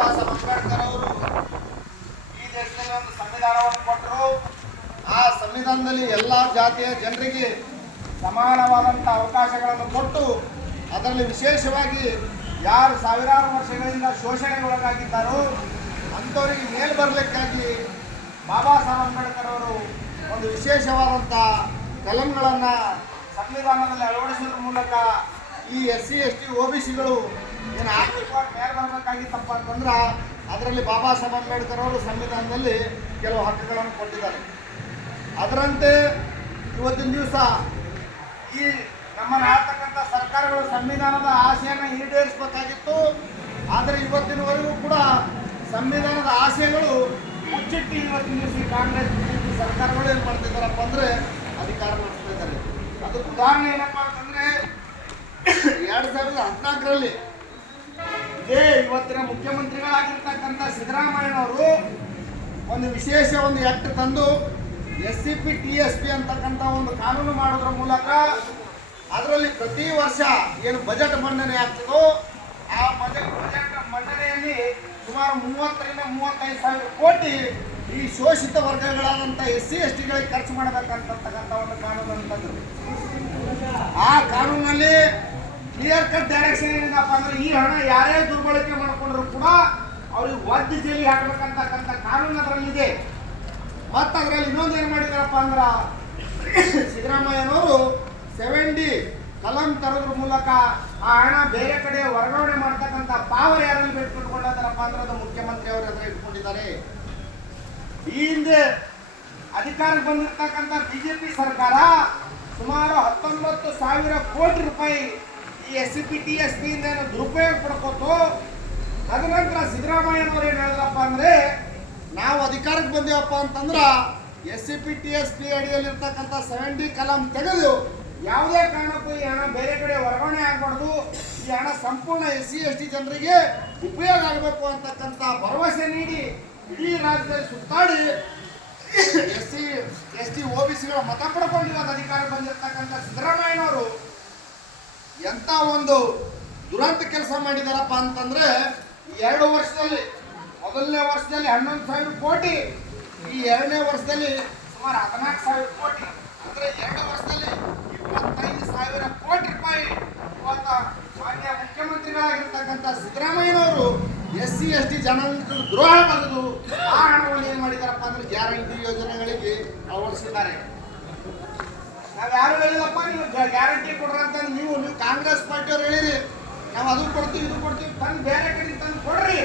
ಬಾಬಾ ಸಾಹೇಬ್ ಅಂಬೇಡ್ಕರ್ ಅವರು ಈ ದೇಶದಲ್ಲಿ ಒಂದು ಸಂವಿಧಾನವನ್ನು ಕೊಟ್ಟರು. ಆ ಸಂವಿಧಾನದಲ್ಲಿ ಎಲ್ಲ ಜಾತಿಯ ಜನರಿಗೆ ಸಮಾನವಾದಂಥ ಅವಕಾಶಗಳನ್ನು ಕೊಟ್ಟು ಅದರಲ್ಲಿ ವಿಶೇಷವಾಗಿ ಯಾರು ಸಾವಿರಾರು ವರ್ಷಗಳಿಂದ ಶೋಷಣೆಗೊಳಗಾಗಿದ್ದಾರೋ ಅಂಥವರಿಗೆ ಮೇಲ್ ಬರಲಿಕ್ಕಾಗಿ ಬಾಬಾ ಸಾಹೇಬ್ ಅಂಬೇಡ್ಕರ್ ಅವರು ಒಂದು ವಿಶೇಷವಾದಂಥ ಕಲಂಗಳನ್ನು ಸಂವಿಧಾನದಲ್ಲಿ ಅಳವಡಿಸುವುದರ ಮೂಲಕ ಈ SC ST OBCಗಳು ಏನು ಆರ್ಥಿಕವಾಗಿ ಮೇಲೆ ಬರಬೇಕಾಗಿತ್ತಪ್ಪ ಅಂತಂದ್ರೆ ಅದರಲ್ಲಿ ಬಾಬಾ ಸಾಹೇಬ್ ಅಂಬೇಡ್ಕರ್ ಅವರು ಸಂವಿಧಾನದಲ್ಲಿ ಕೆಲವು ಹಕ್ಕುಗಳನ್ನು ಕೊಟ್ಟಿದ್ದಾರೆ. ಅದರಂತೆ ಇವತ್ತಿನ ದಿವಸ ಈ ನಮ್ಮನ್ನು ಆಳ್ತಕ್ಕಂಥ ಸರ್ಕಾರಗಳು ಸಂವಿಧಾನದ ಆಶೆಯನ್ನು ಈಡೇರಿಸಬೇಕಾಗಿತ್ತು. ಆದರೆ ಇವತ್ತಿನವರೆಗೂ ಕೂಡ ಸಂವಿಧಾನದ ಆಶಯಗಳು ಮುಚ್ಚಿಟ್ಟು ಇವತ್ತಿನ ದಿವಸ ಕಾಂಗ್ರೆಸ್ ಸರ್ಕಾರಗಳು ಏನು ಮಾಡ್ತಿದ್ದಾರಪ್ಪ ಅಂದರೆ ಅಧಿಕಾರ ನಡೆಸ್ತಾ ಇದ್ದಾರೆ. ಅದಕ್ಕೆ ಉದಾಹರಣೆ ಏನಪ್ಪ ಅಂತಂದರೆ 2014ರಲ್ಲಿ ಇದೇ ಇವತ್ತಿನ ಮುಖ್ಯಮಂತ್ರಿಗಳಾಗಿರ್ತಕ್ಕಂಥ ಸಿದ್ದರಾಮಯ್ಯನವರು ಒಂದು ವಿಶೇಷ ಒಂದು ಆ್ಯಕ್ಟ್ ತಂದು SCP TSP ಅಂತಕ್ಕಂಥ ಒಂದು ಕಾನೂನು ಮಾಡೋದ್ರ ಮೂಲಕ ಅದರಲ್ಲಿ ಪ್ರತಿ ವರ್ಷ ಏನು ಬಜೆಟ್ ಮಂಡನೆ ಆಗ್ತದೋ ಆ ಬಜೆಟ್ ಮಂಡನೆಯಲ್ಲಿ ಸುಮಾರು 30ರಿಂದ 35,000 ಕೋಟಿ ಈ ಶೋಷಿತ ವರ್ಗಗಳಾದಂಥ SC STಗಳಿಗೆ ಖರ್ಚು ಮಾಡಬೇಕಂತಕ್ಕಂಥ ಒಂದು ಕಾನೂನನ್ನು ತಂದರು. ಆ ಕಾನೂನಲ್ಲಿ ಕ್ಲಿಯರ್ ಕಟ್ ಡೈರೆಕ್ಷನ್ ಏನಪ್ಪ ಅಂದ್ರೆ ಈ ಹಣ ಯಾರೇ ದುರ್ಬಳಕೆ ಮಾಡಿಕೊಂಡ್ರು ಕೂಡ ಅವ್ರಿಗೆ ಒದ್ದು ಜೈಲಿಗೆ ಹಾಕಬೇಕಂತಕ್ಕಂಥ ಕಾನೂನು ಅದರಲ್ಲಿದೆ. ಮತ್ತು ಅದರಲ್ಲಿ ಇನ್ನೊಂದು ಏನು ಮಾಡಿದಾರಪ್ಪ ಅಂದ್ರೆ ಸಿದ್ದರಾಮಯ್ಯನವರು 70 ಕಲಂ ತರೋದ್ರ ಮೂಲಕ ಆ ಹಣ ಬೇರೆ ಕಡೆ ವರ್ಗಾವಣೆ ಮಾಡ್ತಕ್ಕಂಥ ಪಾವರ್ ಯಾರಲ್ಲಿ ಬಿಟ್ಬಿಟ್ಕೊಂಡಿದ್ದಾರಪ್ಪ ಅಂದ್ರೆ ಅದು ಮುಖ್ಯಮಂತ್ರಿ ಅವರು ಎದುರು ಇಟ್ಕೊಂಡಿದ್ದಾರೆ. ಈ ಹಿಂದೆ ಅಧಿಕಾರಕ್ಕೆ ಬಂದಿರತಕ್ಕಂಥ BJP ಸರ್ಕಾರ ಸುಮಾರು 19,000 ಕೋಟಿ ರೂಪಾಯಿ ಈ SCP TSP ಇಂದ ದುರುಪಯೋಗ ಪಡ್ಕೋತು. ತದನಂತರ ಸಿದ್ದರಾಮಯ್ಯನವರು ಏನು ಹೇಳಿದ್ರಪ್ಪ ಅಂದರೆ ನಾವು ಅಧಿಕಾರಕ್ಕೆ ಬಂದೇವಪ್ಪ ಅಂತಂದ್ರೆ SCP TSP ಅಡಿಯಲ್ಲಿರ್ತಕ್ಕಂಥ 70 ಕಲಂ ತೆಗೆದು ಯಾವುದೇ ಕಾರಣಕ್ಕೂ ಈ ಹಣ ಬೇರೆ ಕಡೆ ವರ್ಗಾವಣೆ ಆಗಬಾರ್ದು, ಈ ಹಣ ಸಂಪೂರ್ಣ SC ST ಜನರಿಗೆ ಉಪಯೋಗ ಆಗಬೇಕು ಅಂತಕ್ಕಂಥ ಭರವಸೆ ನೀಡಿ ಇಡೀ ರಾಜ್ಯದಲ್ಲಿ ಸುತ್ತಾಡಿ SC ST OBCಗಳ ಮತ ಪಡ್ಕೊಂಡು ಇವತ್ತು ಅಧಿಕಾರಕ್ಕೆ ಬಂದಿರತಕ್ಕಂಥ ಸಿದ್ದರಾಮಯ್ಯನವರು ಎಂಥ ಒಂದು ದುರಂತ ಕೆಲಸ ಮಾಡಿದಾರಪ್ಪ ಅಂತಂದ್ರೆ 2 ವರ್ಷದಲ್ಲಿ ಮೊದಲನೇ ವರ್ಷದಲ್ಲಿ 11,000 ಕೋಟಿ, ಈ 2ನೇ ವರ್ಷದಲ್ಲಿ ಸುಮಾರು 14,000 ಕೋಟಿ, ಅಂದರೆ 2 ವರ್ಷದಲ್ಲಿ 25,000 ಕೋಟಿ ರೂಪಾಯಿ ಇವತ್ತು ಮಾನ್ಯ ಮುಖ್ಯಮಂತ್ರಿಗಳಾಗಿರ್ತಕ್ಕಂಥ ಸಿದ್ದರಾಮಯ್ಯನವರು SC ST ಜನಾಂಗದ ದ್ರೋಹ ಬಗೆದು ಆ ಹಣವನ್ನು ಏನು ಮಾಡಿದಾರಪ್ಪ ಅಂದ್ರೆ ಗ್ಯಾರಂಟಿ ಯೋಜನೆಗಳಿಗೆ ಅಳವಡಿಸಿದ್ದಾರೆ. ನಾವು ಯಾರು ಹೇಳಿಲ್ಲಪ್ಪ ನೀವು ಗ್ಯಾರಂಟಿ ಕೊಡ್ರಿ ಅಂತ ನೀವು ಕಾಂಗ್ರೆಸ್ ಪಾರ್ಟಿಯವ್ರು ಹೇಳಿರಿ ನಾವು ಅದು ಕೊಡ್ತೀವಿ ಇದು ಕೊಡ್ತೀವಿ ತಂದು ಬೇರೆ ಕಡೆ ತಂದು ಕೊಡ್ರಿ.